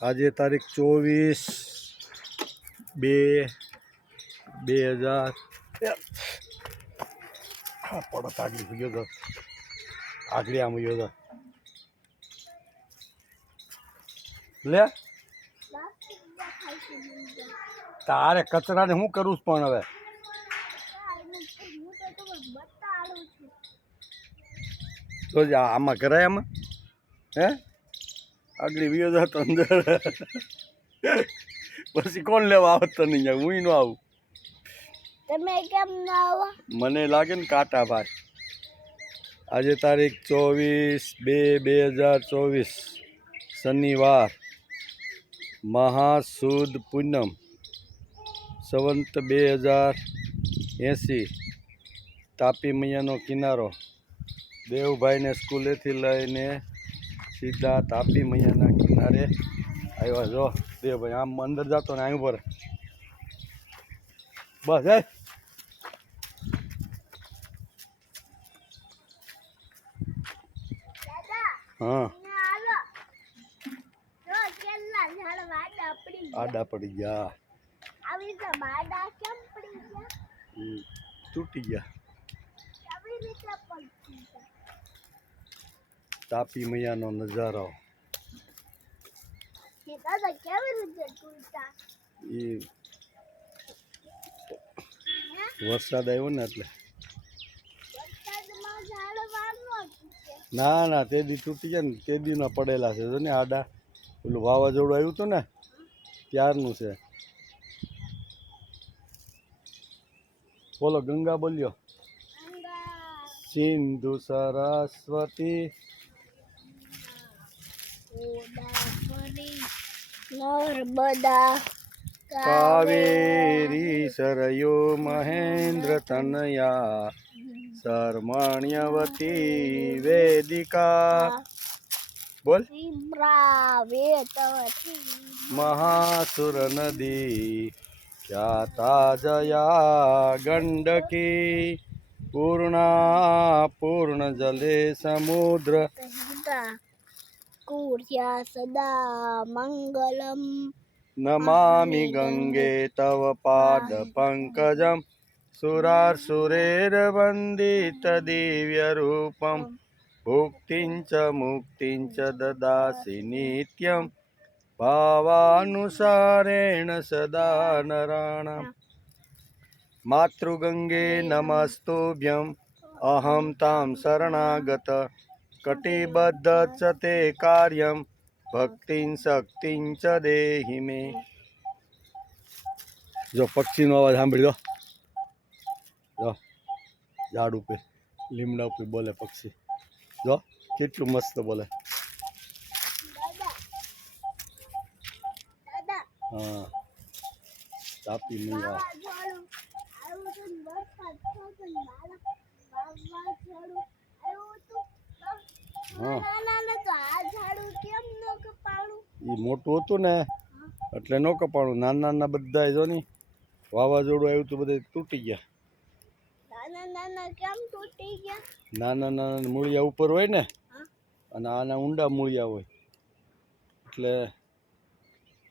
આજે તારીખ 24/2/2000 પડત આગળ ગયો તો આગળ આમ ગયો તો લે તારે કચરાને શું કરું પણ હવે તો આમાં કરાય આમાં હે આગળ વિયો જતો અંદર પછી કોણ લેવા આવત તને અહીંયા હું ન આવું તમે કેમ ના આવો મને લાગે ને કાંટા ભાઈ આજે તારીખ 24/2/2024 શનિવાર મહાસુદ પૂનમ સંવંત 2080 તાપી મૈયાનો કિનારો દેવભાઈને સ્કૂલેથી લઈને સીધા તાપી મૈયાના કિનારે આવ્યા જો દેવભાઈ આમ અંદર જતો ને અહીં ઉપર બસ હે હા આડા પડી ગયા તૂટી ગયા તાપી મૈયાનો નજારો એ વરસાદ આવ્યો ને એટલે ના ના તે દી તૂટી ગયા ને તે દીના પડેલા છે જો ને આડા પેલું વાવાઝોડું આવ્યું હતું ને ત્યારનું છે બોલો ગંગા બોલ્યો સિંધુ સરસ્વતી નર્મદા કાવેરી સરયો મહેન્દ્ર તનયા શર્મણ્યવતી વેદિકા બોલ મહાસુર નદી ખ્યાતા જયા ગંડકી પૂર્ણા પૂર્ણ જલે સમુદ્ર કુર્યા સદા મંગલમ નમામિ ગંગે તવ પાદ પંકજમ સુરાસુરેર્વંદિત દિવ્ય રૂપમ ભુક્તિંચ મુક્તિંચ દદાસि નિત્યમ ભાવાનુસારેણ સદા નરાણામ માતૃગંગે નમસ્તુભ્યમ અહમ તામ શરણાગત કટિબદ્ધ ચ તે કાર્યમ ભક્તિં શક્તિં ચ દેહિ મે જો પક્ષીનો અવાજ સાંભળી જો ઝાડ ઉપર લીમડા ઉપર બોલે પક્ષી જો કેટલું મસ્ત બોલે હા તાપી મૈયા હા એ મોટું હતું ને એટલે ન કપાણું નાના નાના બધા જો ને વાવાઝોડું આવ્યું તો બધા તૂટી ગયા નાના નાના મૂળિયા ઉપર હોય ને અને આના ઊંડા મૂળિયા હોય એટલે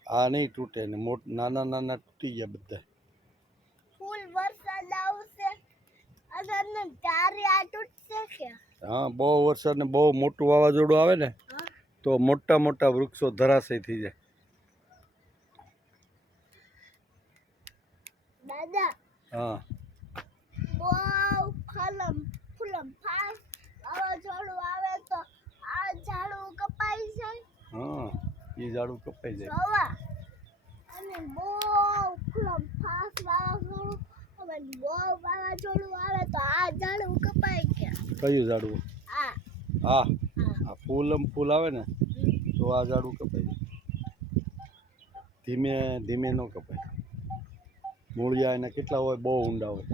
આ નહીં તૂટે ને નાના નાના તૂટી ગયા બધા હા બહુ વરસાદ ને બહુ મોટું વાવાઝોડું આવે ને તો મોટા મોટા વૃક્ષો ધરાશય થઈ જાય દાદા હા બહુ ફૂલમ ફાસ વાવાઝોડું આવે તો આ ઝાડું કપાઈ જાય હા એ ઝાડું કપાઈ જાય સવા અને બહુ ફૂલમ ફાસ વાવાઝોડું આવે તો આ ઝાડું કપાઈ ગયા કયું ઝાડવું આ હા આ ફૂલ આવે ને તો આ ઝાડું કપાઈ જાય ધીમે ધીમે ન કપાય મૂળિયા એના કેટલા હોય બહુ ઊંડા હોય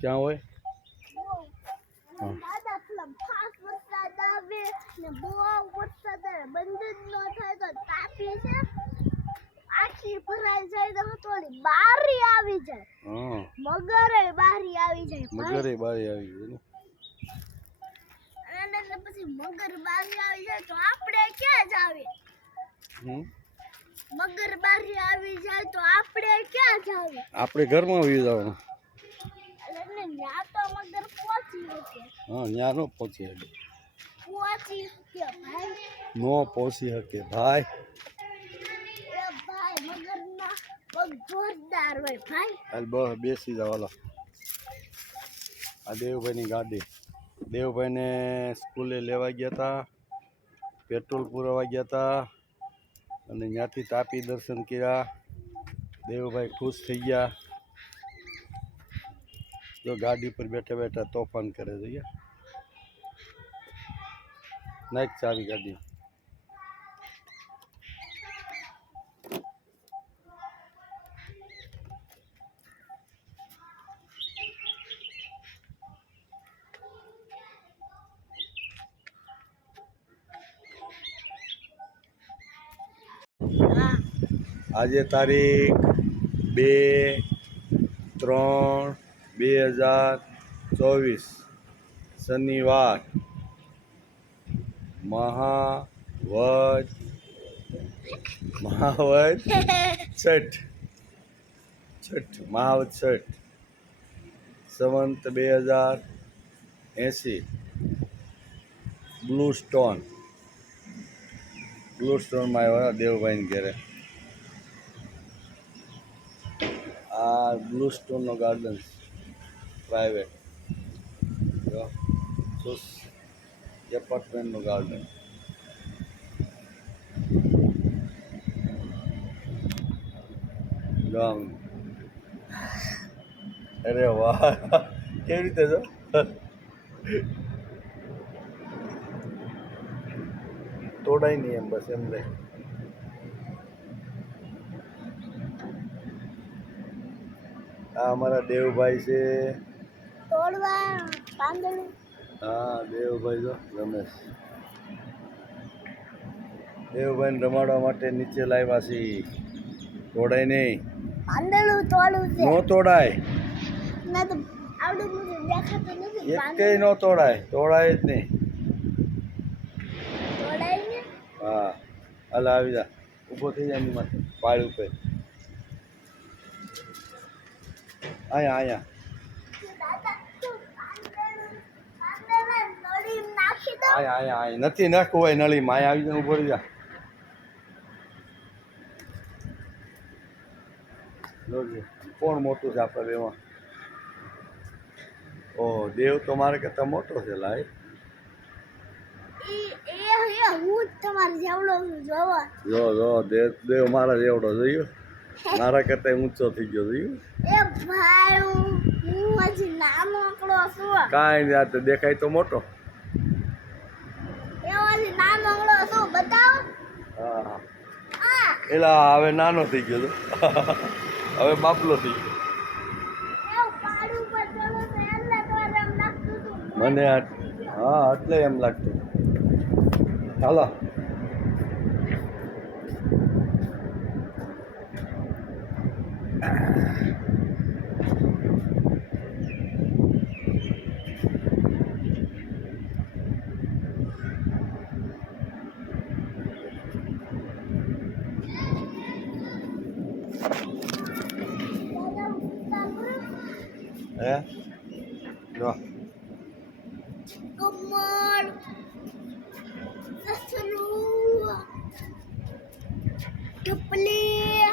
ક્યાં હોય દાદા ફૂલમ ફાસ વરસાદ આવે ને બહુ વરસાદ આવે બંધ જ ન થાય તો તાપી છે આખી ભરાઈ જાય તો થોડી બારી આવી જાય હા મગરે બારી આવી જાય મગરે બારી આવી જાય અને પછી મગર બારી આવી જાય તો આપણે ક્યાં જાવે મગર બારી આવી જાય તો આપણે ક્યાં જાવું? આપણે ઘરમાં આવી જવાનું. એટલે ન્યા તો મગર પહોંચી શકે. હા, ત્યાં ન પહોંચી શકે. પહોંચી શકે ભાઈ. ન પહોંચી શકે ભાઈ. એ ભાઈ મગરના પગ જોરદાર હોય ભાઈ. હાલ બસ બેસી જાવ. હાલો, આ દેવભાઈની ગાડી. દેવભાઈને સ્કૂલે લેવા ગયા હતા, પેટ્રોલ પુરાવા ગયા હતા અને ત્યાંથી તાપી દર્શન કર્યા. દેવભાઈ ખુશ થઈ ગયા. જો ગાડી પર બેઠા બેઠા તોફાન કરે છે. નાખ ચાવી ગાડી. હા આજે તારીખ 2/3/2024 શનિવાર. મહાવદ છઠ મહાવદ છઠ સંવંત 2080. બ્લુ સ્ટોનમાં આવ્યા દેવભાઈને ઘેરે. આ બ્લુ સ્ટોનનો ગાર્ડન પ્રાઇવેટ એપાર્ટમેન્ટનું ગાર્ડન. ગામ. અરે વાહ, કેવી રીતે છો? તોડાય નહીં એમ, બસ એમ રે. આ અમારા દેવભાઈ છે. તોડવા પાંદડું. હા, દેવભાઈ જો રમેશ. દેવભાઈને રમાડવા માટે નીચે લાવ્યા છીએ. તોડાય નહીં. પાંદડું તોડવું છે. નો તોડાય. ના તો આવડું મને દેખાતું નથી. એકેય નો તોડાય. તોડાય જ નહીં. તોડાય ને. હા, હાલ આવી જા. ઊભો થઈ જાય એની માથે પાળ ઉપર. અહીંયા દાદા તું પાંદડું નળી નાખી દો. અહીંયા નથી નાખવું હોય નળીમાં. અહીંયા આવી જાય, ઊભો રહી જા. જોજે કોણ મોટું છે આપણા બેમાં. ઓહ, દેવ તો મારે કરતાં મોટો છે લાય. હું જ તમારે જેવડો છું જોવા. જો દેવ મારા જેવડો જોયું. મારા કરતાં ઊંચો થઈ ગયો જોયું. એ ભાઈ હું હજી નાનો આંકડો છું. કાંઈ નહીં, આ તો દેખાય તો મોટો. એ હજી નાનો આંકડો છું, બતાવો. હા, આ એલા હવે નાનો થઈ ગયો તો. હવે બાપલો થઈ ગયો. એવું પાડ ઉપર ચડો તો એટલે તમારે એમ લાગતું હતું. મને હા, એટલે એમ લાગતું. હાલો, હે જો કમળ સસલું ટપલી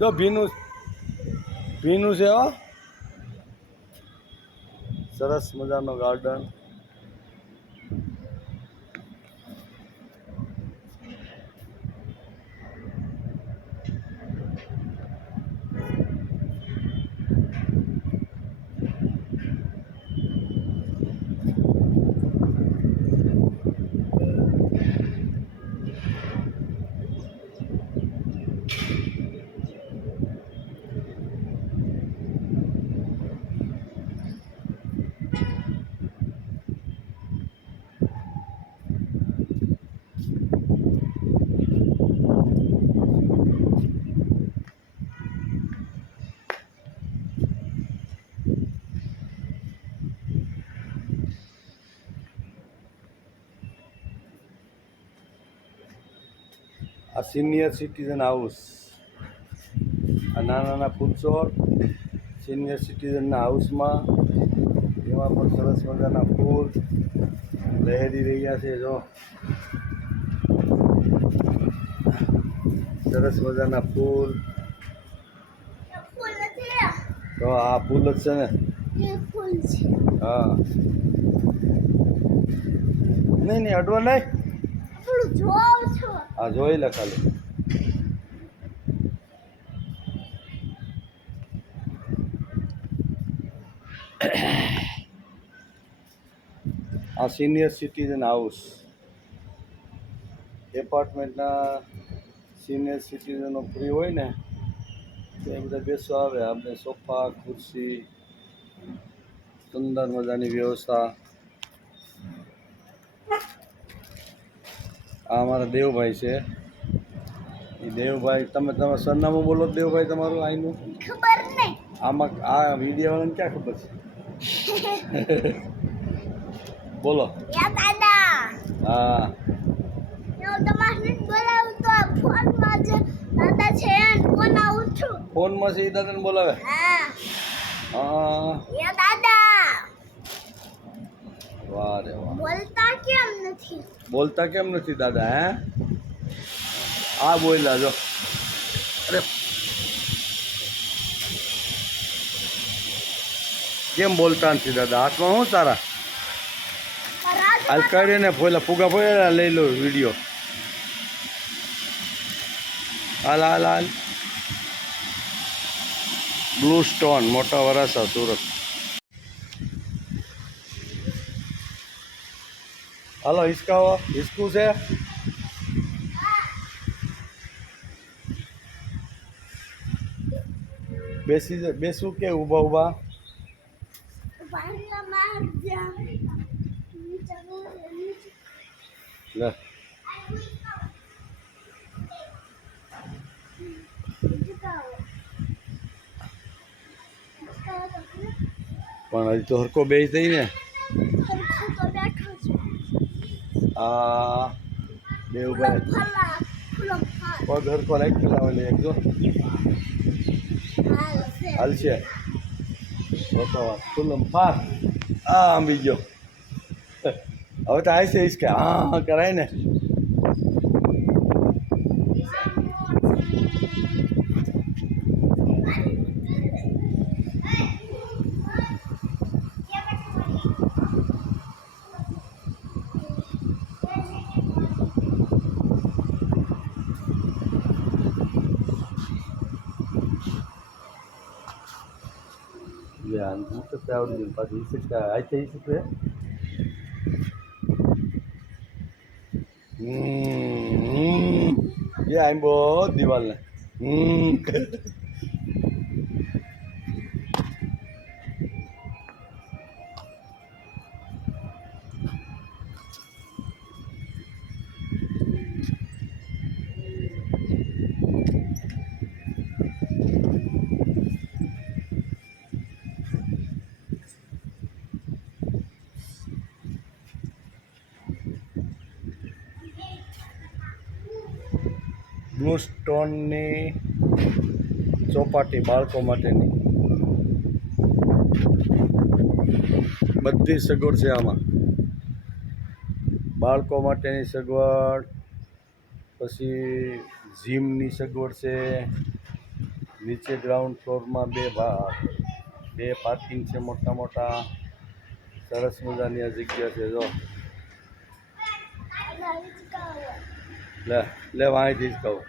જો ભીનું છે હો. સરસ મજાનો ગાર્ડન. આ સિનિયર સિટીઝન હાઉસ, આ નાના નાના ફૂલછોડ સિનિયર સિટીઝનના હાઉસમાં, એમાં પણ સરસ મજાના ફૂલ લહેરી રહ્યા છે. જો સરસ મજાના ફૂલ. ફૂલ નથી, તો આ ફૂલ જ છે ને. એ ફૂલ છે. હા, નહીં નહીં અડવા નહીં. આપણું જોવ છો. હા જોઈ લે ખાલી. આ સિનિયર સિટીઝન હાઉસ, એપાર્ટમેન્ટના સિનિયર સિટીઝનો ફ્રી હોય ને તો એ બધા બેસવા આવે. આપણે સોફા ખુરશી સુંદર મજાની વ્યવસ્થા. આ અમારા દેવભાઈ છે. એ દેવભાઈ, તમારું સરનામું બોલો દેવભાઈ તમારું અહીંનું. ખબર નહીં. આમાં આ વિડીયોવાળાને ક્યાં ખબર છે? બોલો. યા દાદા, હા, હું તમારે બોલાવું તો ફોનમાં જે દાદા છે એને ફોન આવું છું. ફોનમાં છે એ દાદાને બોલાવે. હા, હા, યા દાદા, વાહ રે વાહ. બોલતા કેમ નથી? બોલતા કેમ નથી દાદા? હે, આ બોલ્યા જો. અરે કેમ બોલતા નથી દાદા? હાથમાં શું તારા? હાલ કરીને ફોલા ફુગા ફોલા લઈ લો વિડીયો. હાલ હાલ હાલ. બ્લુ સ્ટોન, મોટા વરાસા, સુરત. હાલો હિસકાવો. હિસકું છે? બેસું કે ઊભા ઊભા? ભાંગલા માર જા. નીચે લે પણ હજી તો હરકો બેસ થઈ ને. તો બેઠો છું. આ દેવભાઈ ફલા ફૂલો ફાલ પગ હરકો લાઈટ પેલા એક જો હાલ છે. હાલશે. ફૂલમ ફાસ. આ આંબી ગયો. હવે તો આવી છે કે હા કરાય ને. Ya, nunca te hablo de paz. Dice que ahí te dice que. ये आइम बहुत दीवार ने. બ્લુ સ્ટોનની ચોપાટી બાળકો માટેની બધી સગવડ છે આમાં. બાળકો માટેની સગવડ, પછી જીમની સગવડ છે. નીચે ગ્રાઉન્ડ ફ્લોરમાં બે પાર્કિંગ છે મોટા મોટા. સરસ મજાની આ જગ્યા છે. જો લે લે વાંચી જ કહું.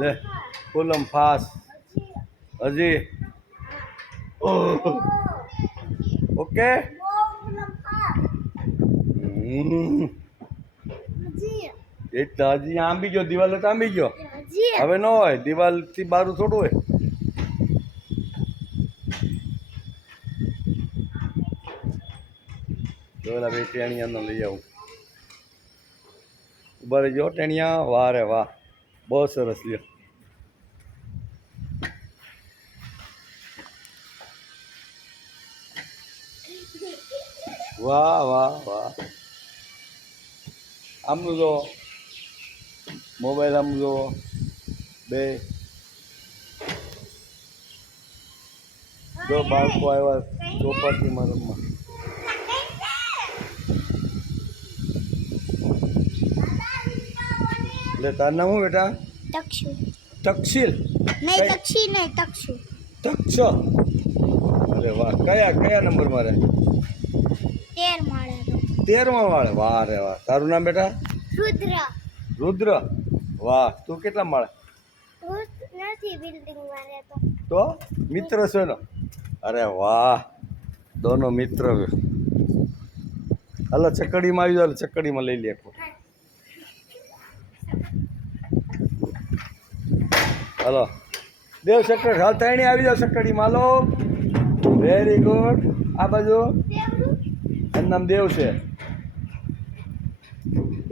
લે ફૂલમ ફાસ. હજી ઓકે. એટલે હજી આંબી ગયો. દિવાલ તો આંબી ગયો. હવે ન હોય. દિવાલથી બારું થોડું હોય. જોયેલા બે ટેણિયાનો લઈ આવું. ઉભા રહેજો ટેણિયા. વાહ રે વાહ, બહુ સરસ. લ્યો વાહ વાહ વાહ. આમનું જો મોબાઈલ આમ જો બે જો બાળકો આવ્યા ચોપાટીમાં રમવા. એટલે તારું નામ શું બેટા? તક્ષુ તક્ષિલ નહીં, તક્ષી નહીં, તક્ષુ. તક્ષ. અરે વાહ, કયા નંબરમાં રહે? 13 માળે તો. 13મા માળે. વાહ રે વાહ. તારું નામ બેટા? રુદ્ર. રુદ્ર. વાહ, તું કેટલા માળે? હું નથી બિલ્ડિંગમાં રહેતો. તો મિત્ર છે એનો? અરે વાહ, દોનો મિત્ર. હાલો ચકડીમાં આવી જાવ, ચકડીમાં લઈ લે. હાલો દેવ ચકડી, હાલ ત્રણે આવી જાવ ચકડીમાં. હાલો, વેરી ગુડ. આ બાજુ એનું નામ દેવ છે.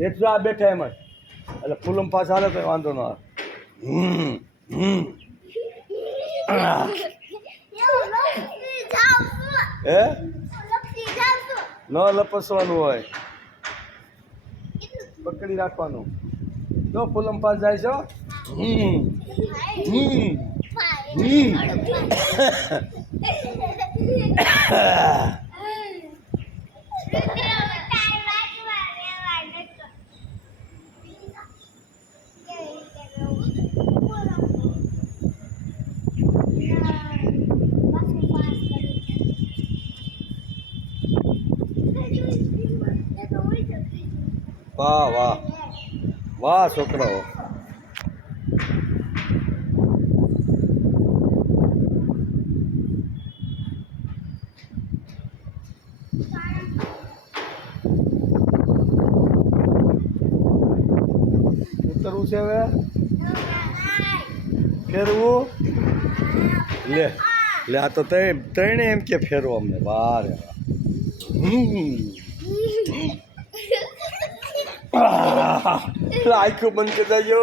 એટલું આ બેઠા એમ જ, એટલે ફૂલમ પાસ હાલે તો વાંધો ન આવે. હે ન લપસવાનું હોય, પકડી રાખવાનું. જો ફૂલમ પાસ જાય છે. વાહ વાહ વાહ છોકરાઓ. ઉતરવું છે હવે, ફેરવું. લે લે, આ તો ત્રણે એમ કે ફેરવો અમને. વાહ રે વાહ. આખું બંધ કરી દેજો.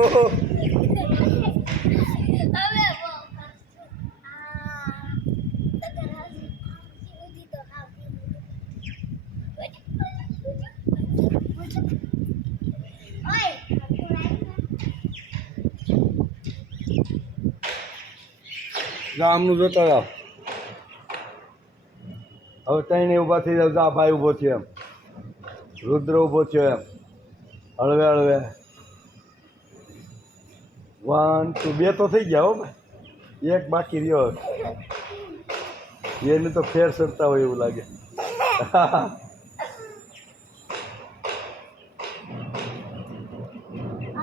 આમનું જોતા જાઓ. હવે ત્રણે ઊભા થઈ જાવ. આ ભાઈ ઊભો થયો એમ, રુદ્ર ઊભો થયો એમ, હળવે હળવે. 1 2 2 તો થઈ ગયા હો ભાઈ, એક બાકી રહ્યો. એને તો ફેર સરતા હોય એવું લાગે.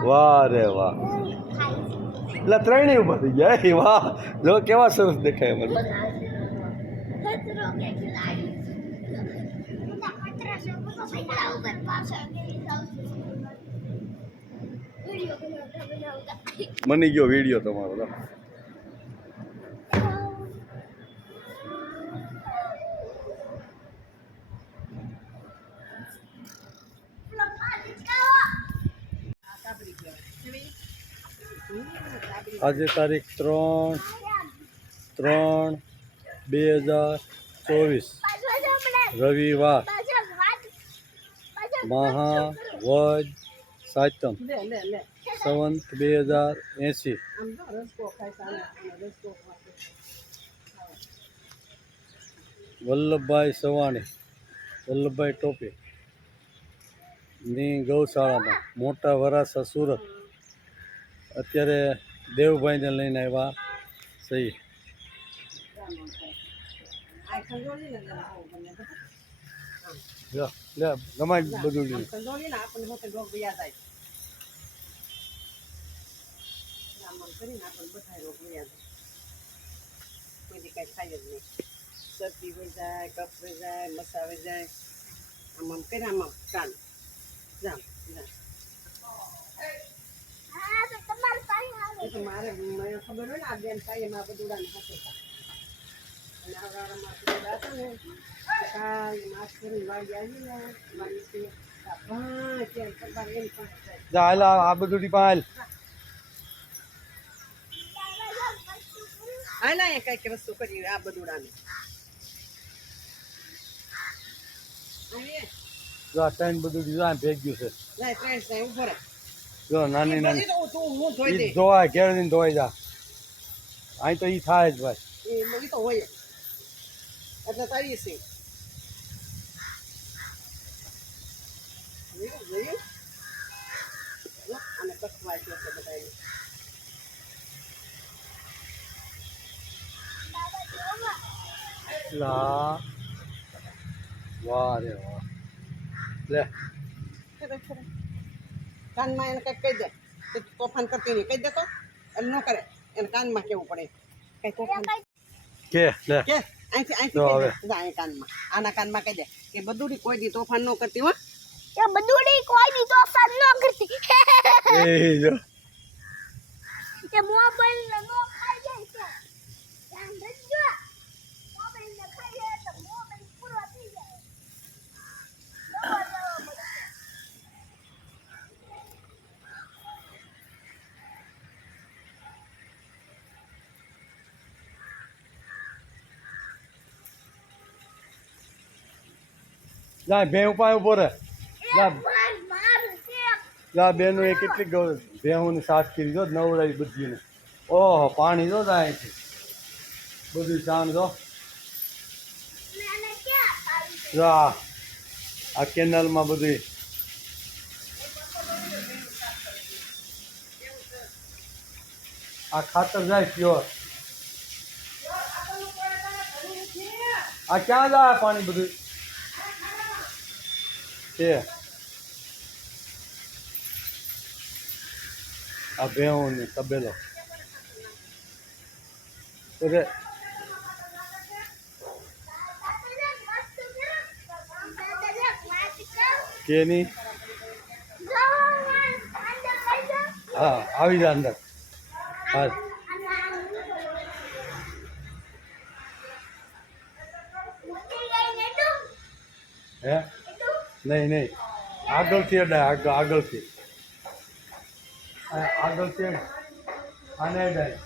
વાહ રે વાહ. એટલે ત્રણેય ઊભા થઈ ગયા. વાહ, જો કેવા સરસ દેખાય મને. મની ગયો વિડીયો તમારો. આજે તારીખ 3/3/2024 રવિવાર, મહાવદ સાતમ, સંવંત 2080. વલ્લભભાઈ સવાણી, વલ્લભભાઈ ટોપી ની ગૌશાળામાં મોટા વરાસા સુરત. અત્યારે દેવભાઈને લઈને આવ્યા સહી. લે ગમાય બધું લઈને. શરદી વહી જાય, કફ વહી જાય, મસા વહી જાય. આમ કર્યા આમ કાન જામ મારે મને ખબર હોય ને આ બેન થાય એમાં બધું ઉડાને હસતા. અને આવડામાં હતા ને કાંઈ માસ કરીને વાળી આવી ને વાળી કરવા એમ પણ આ બધું ટીપાલ. હા ના એ કઈક વસ્તુ કરી આ બધું ઉડાને. જો આ ત્રણ બધું ડિઝાઇન ભેગ્યું છે. ના ટ્રેન ઉભો રહે. જો નાની નાની બધી તો તું હું ધોઈ દે ઈ ધોવાય ઘેર જઈને ધોવાઈ જા અહીં તો ઈ થાય જ ભાઈ એ તો હોય જ. એટલે તારી છે જોયું? જો, આને કસવા એટલે છે બધાય. લા વાહ રે વાહ લે કાનમાં એને કંઈક કહી દે કે તું તોફાન કરતી નહીં કહી દે તો એમ ન કરે એને કાનમાં કેવું પડે કઈ તોફાન કે લે કે અહીંથી જો કહી હવે. દે જા અહીં કાનમાં આના કાનમાં કહી દે કે બધું કોઈ દી તોફાન ન કરતી હો. એ બધુડી કોઈ દી તો સાદ ન કરતી એ જો કે મોબાઈલ ને નો ખાઈ જાય છે ધ્યાન રાખજો મોબાઈલ ને ખાઈ જાય તો મોબાઈલ પૂરો થઈ જાય દવા દવા બધું. જા ભે ઉપાય ઉભો રે જા ભાઈ માર છે જા બેનો એ કેટલી ભેહુંની સાફ કરી જો નવડાવી બધીને ઓહો પાણી જો જાય છે બધું શાન જો મેને ક્યાં પાડી છે જા આ કેનલમાં બધું આ ખાતર જાય પ્યોર આ ક્યાં જાય પાણી બધું છે આ ભેહુંની તબેલો અરે કે નહીં હા આવી જા અંદર હા હે નહીં નહીં આગળથી અડાય આગળથી આગળથી આને અડાય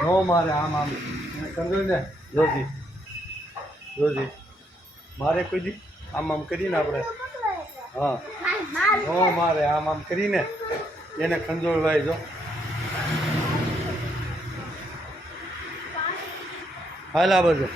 નો મારે આમ આમ સમજો ને જોજી જોજી મારે કોઈ દી આમ આમ કરીને આપણે હા નો મારે આમ આમ કરીને એને ખંજોળવાય જો હાલ આ બધું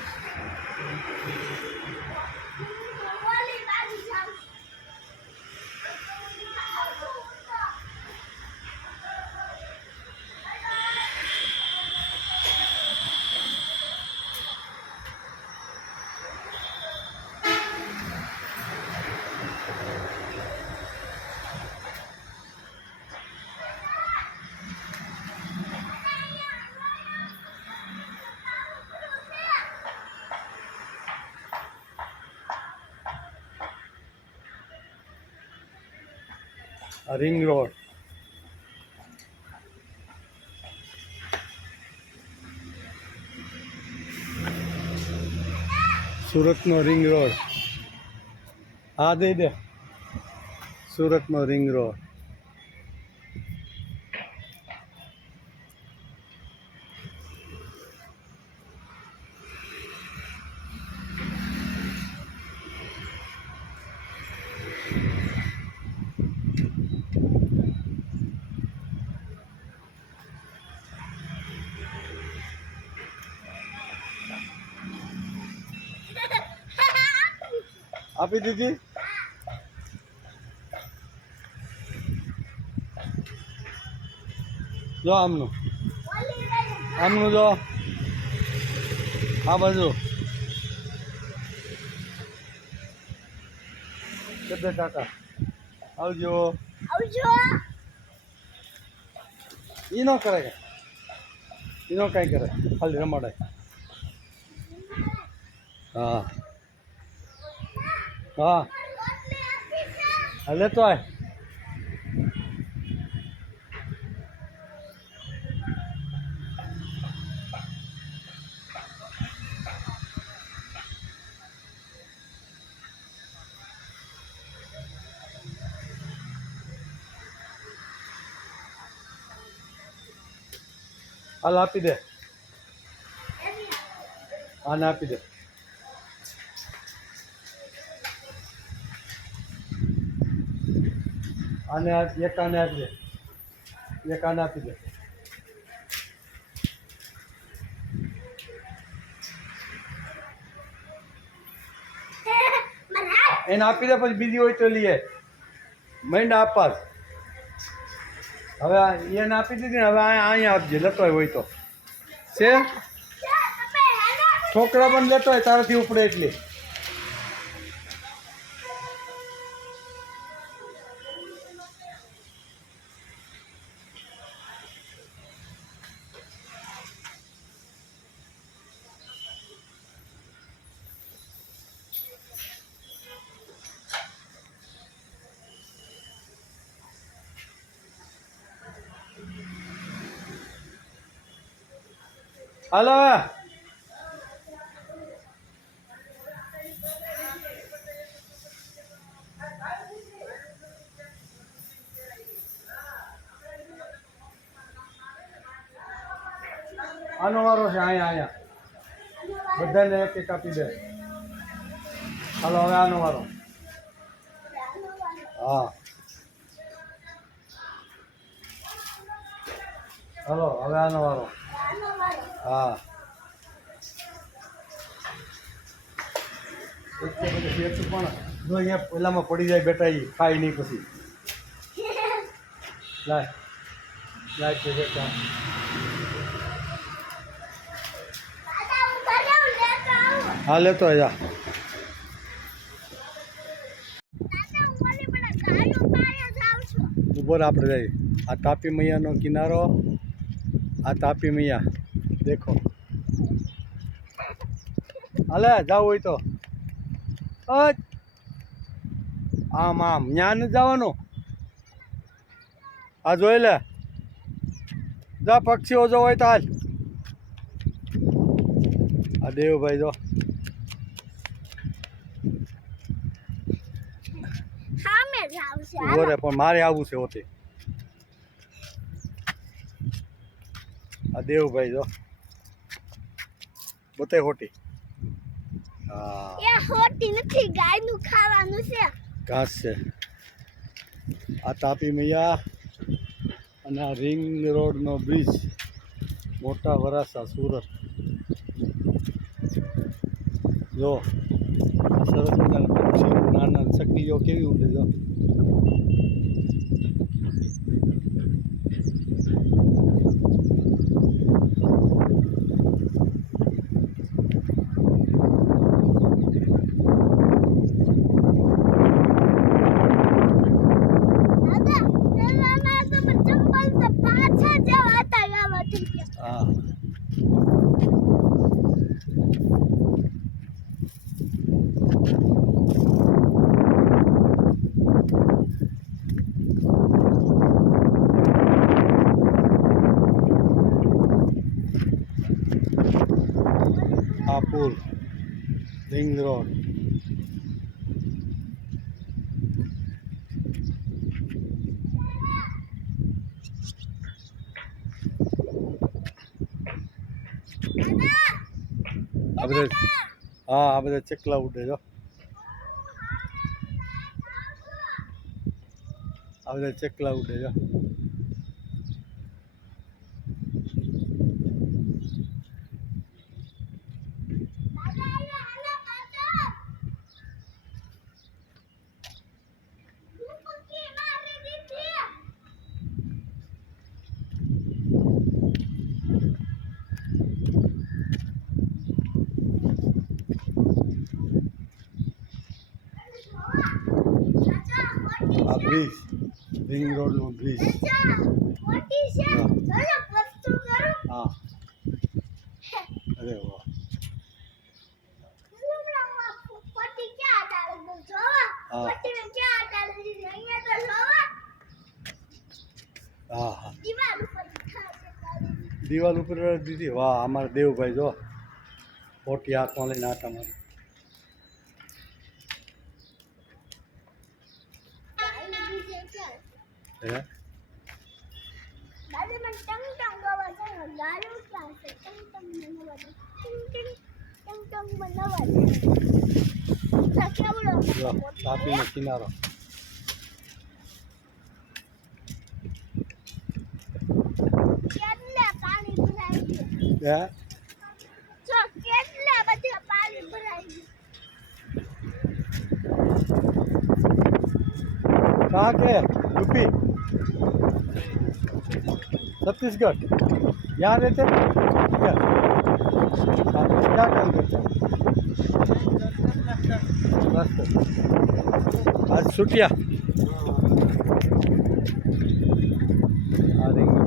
રિંગ રોડ સુરતનો રિંગ રોડ હા દઈ દે સુરતનો રિંગ રોડ આપી દીધી જો આમનું જો આ બાજુ કે કાકા આવજો ઈ નો કરે કે ઈ નો કાંઈ કરે ખાલી રમાડાય હા હા લેતો આય હાલ આપી દે આને આપી દે આને એક આને આપી દે, એક આને આપી દે. એને આપી દે, પછી બીજી હોય તો લઈએ. મહિના આપવા જ. હવે એને આપી દીધી ને, હવે અહીંયા આપજે, લેતો હોય તો છે. છોકરા પણ લેતો હોય તારાથી ઉપડે એટલી. હાલો આનો વારો છે. અહીંયા બધાને એક એક આપી દે. હાલો હવે આનો વારો. હા હાલો હવે આનો વારો. હા એક તો પછી એટલું પણ જો અહીંયા પેલામાં પડી જાય બેટા, એ ખાય નહીં પછી. લાય લાય છે બેટા. હા લેતો જા. ઉભો રહે, આપણે જઈએ. આ તાપી મૈયાનો કિનારો, આ તાપી મૈયા દેખો. હાલે જાવું હોય તો આમ આમ ન્યા નથી જવાનું. આ જોઈ લે, જા પક્ષીઓ જો હોય તો હાલ. આ દેવભાઈ જો ઉભો રે, પણ મારે આવવું છે હોતે. આ દેવભાઈ જો બતે હોટી. હા એ હોટી નથી, ગાયનું ખાવાનું છે. ઘાસ છે. આ તાપી મૈયા અને આ રિંગ રોડનો બ્રિજ, મોટા વરાસા સુરત. જો આ સરસ મજાના પક્ષીઓ, નાના ચકલીઓ કેવી ઉડે જો. હા આ પુલ રિંગ રોડ. આ બધા હા આ બધા ચકલા ઉડે જો. આ બધા ચકલા ઉડે જો. આ બ્રિજ રિંગ રોડનો બ્રિજ. હા અરે વાહ. હા હા દિવાલ ઉપર દીધી. વાહ અમારા દેવભાઈ જો મોટી હાથમાં લઈને આટા મારી. હે જો તાપીનો કિનારો. કેટલે પાણી ભરાઈ ગયું હે જો કેટલે બધે પાણી ભરાઈ ગયું कहाँ के यूपी छत्तीसगढ़ यहाँ रहते हैं? क्या क्या काम करते हैं आज छुट्टियाँ आ रही हैं।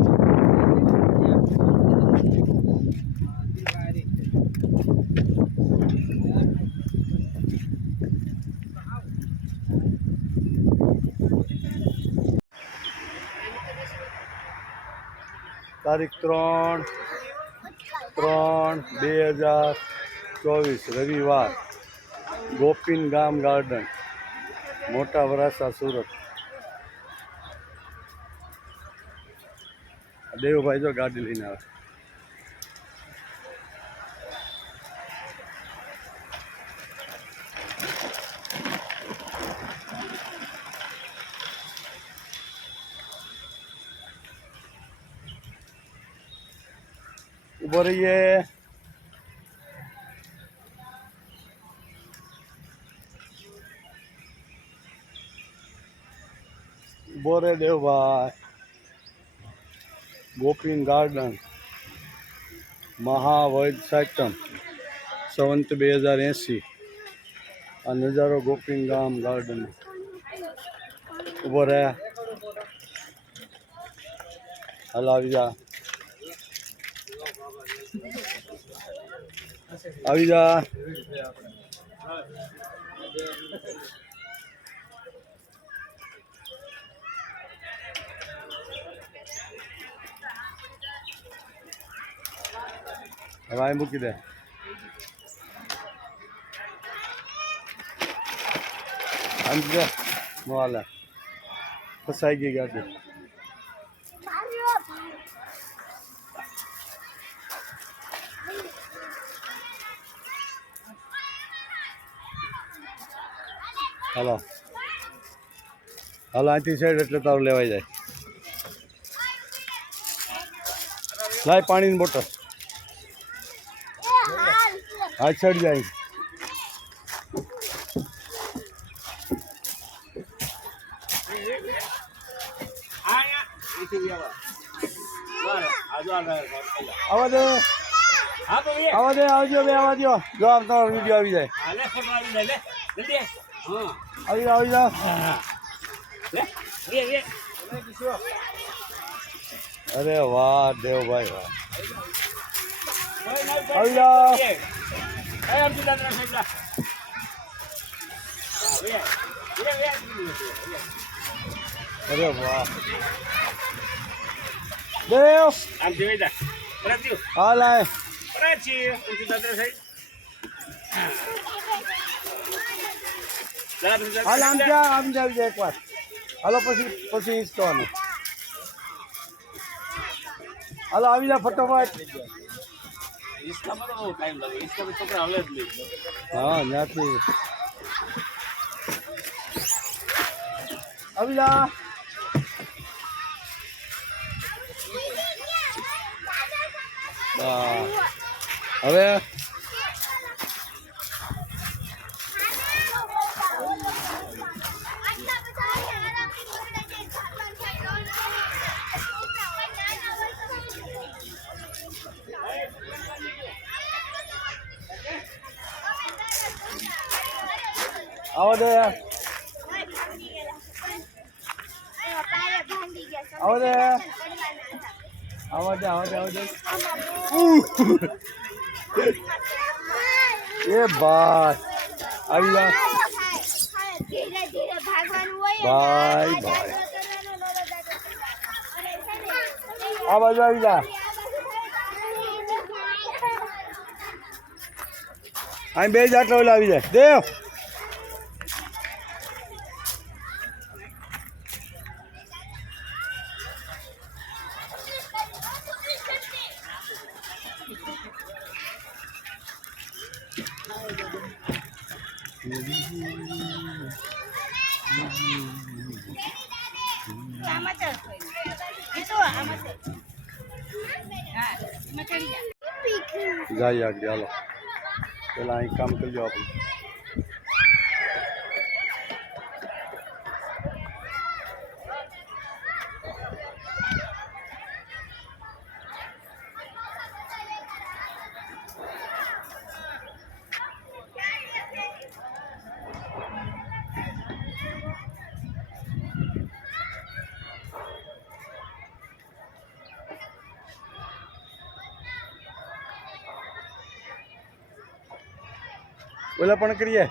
तारीख 3/3/2024 रविवार गोपीन गाम गार्डन मोटा वरासा सूरत। देव भाई जो गाड़ी लઈને આવે ऊपर रहिए बोरे देव भाई गोपीन गार्डन महावैद साइटम संवत 2080 आ नजारो गोपीन गाम गार्डन ऊपर है हल આવી જા આવી જા हवाई મૂકી દે અંજે મોલા ફસાઈ ગઈ ગાડી માર્યો હાલો હાલો અહીંથી સાઈડ એટલે તારું લેવાઈ જાય લાય પાણીની બોટલ એ હાલ હાથ ચડી જાય આવા દે આવા દે આવજો બે આવા દો જો આમ તમારો વિડીયો આવી જાય આવી જાઓ અરે વાહ દેવભાઈ વાહ આવી જાઓ અરે વાહ દેવ હા લાય હાલ આમ ક્યાં આમ જ આવી જાય એકવાર હાલો પછી ઈચ્છવાનું હાલો આવી જા ફટોફટ હા ત્યાંથી આવી જા હવે આવો દે આવો દે આવો દે આવો દે આવો દે એ ભાઈ આવી જા ધીરે ધીરે ભાગવાનું હોય બાય બાય આ બાજુ આવી જા અહીં બે જાટલો ઓલા આવી જાય દેવ જાય આગળ હાલો પેલા અહીં કામ કરજો આપણે ઓલા પણ કરીએ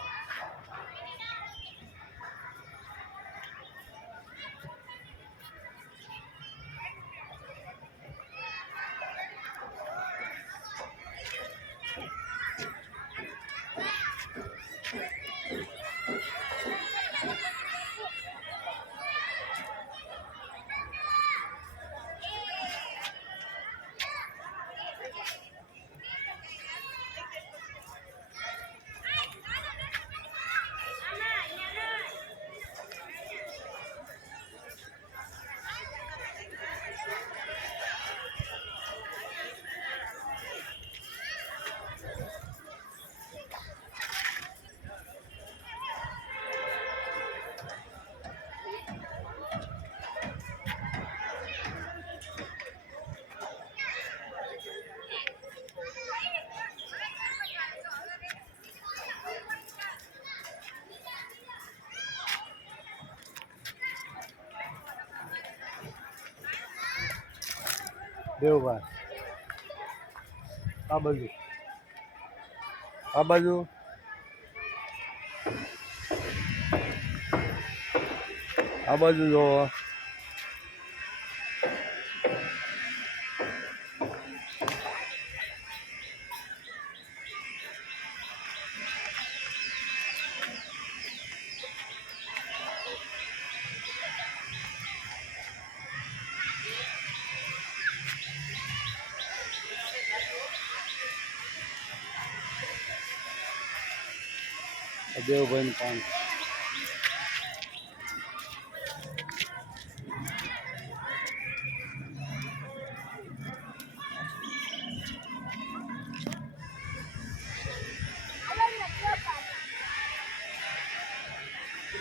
દેવભાઈ આ બાજુ આ બાજુ જો દેવભાઈ નું પાન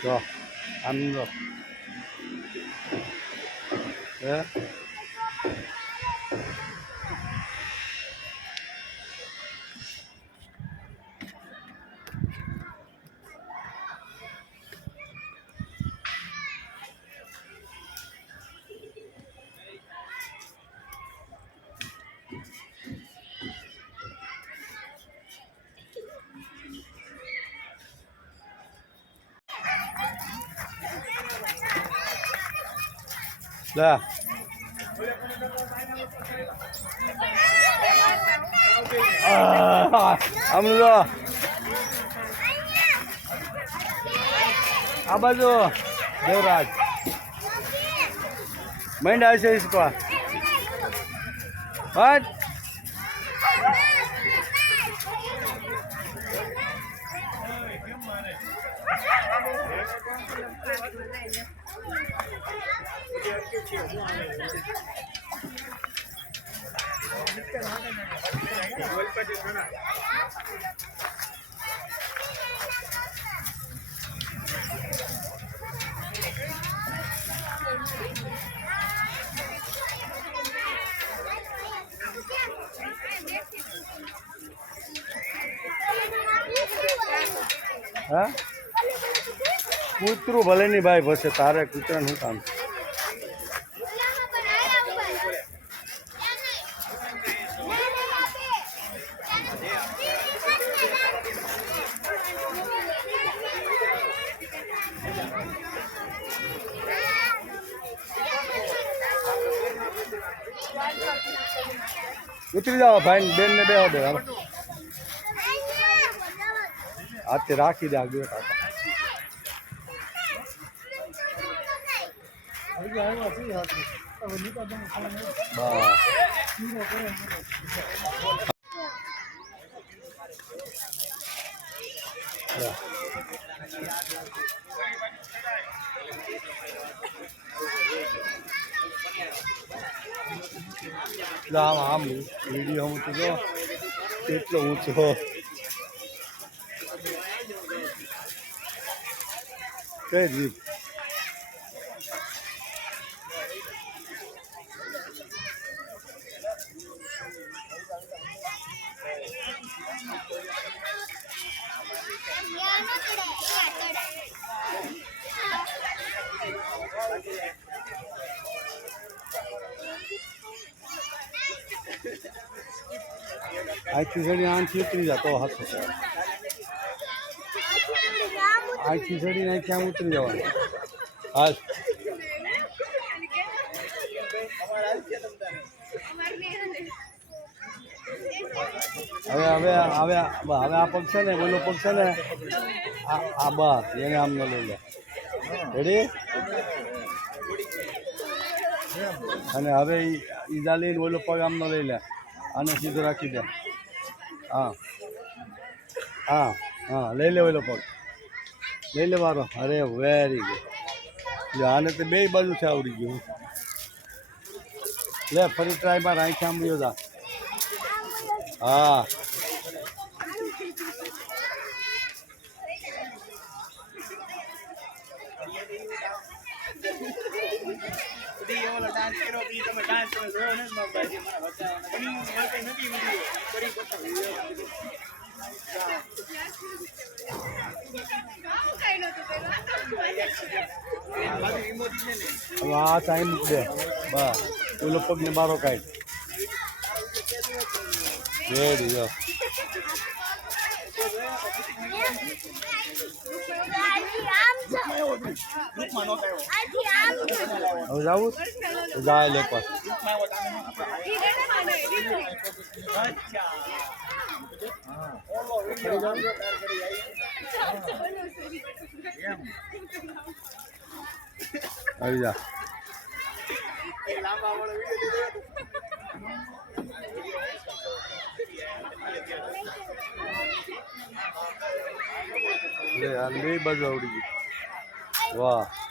જો આમ જો હે લે આમ જો આ બાજુ દેવરાજ મંડા છે इसको હટ હા કૂતરું ભલે નહીં ભાઈ ભસે તારે કૂતરાનું શું કામ ઉતરી જાઓ ભાઈ બેન ને બેહો દે હાથે રાખી દે આગળ આમ આમ વિડીયો હું તો જો કેટલો ઊંચો કઈ રીત અહીંથી ચડીને આમથી ઉતરી જા તો હશે અહીંથી ચડીને અહીંથી આમ ઉતરી જવાનું હાલ હવે હવે હવે હવે આ પગ છે ને ઓલો પગ છે ને આ બસ એને આમ ન લઈ લે રેડી અને હવે ઈજા લઈને ઓલો પગ આમ ન લઈ લે આને સીધો રાખી દે હા હા હા લઈ લે ઓલો પગ લઈ લે મારો અરે વેરી ગુડ આને તો બે બાજુ છે આવડી ગયું લે ફરી ટ્રાય માર અહીં આમ ગયો તા હા હવે આ ટાઈમ દે બસ ઓલો પગને બારો કાઢ રેડી જો હવે જાવું જાય લે પર આવી જા બે બાજુ આવડી ગઈ વાહ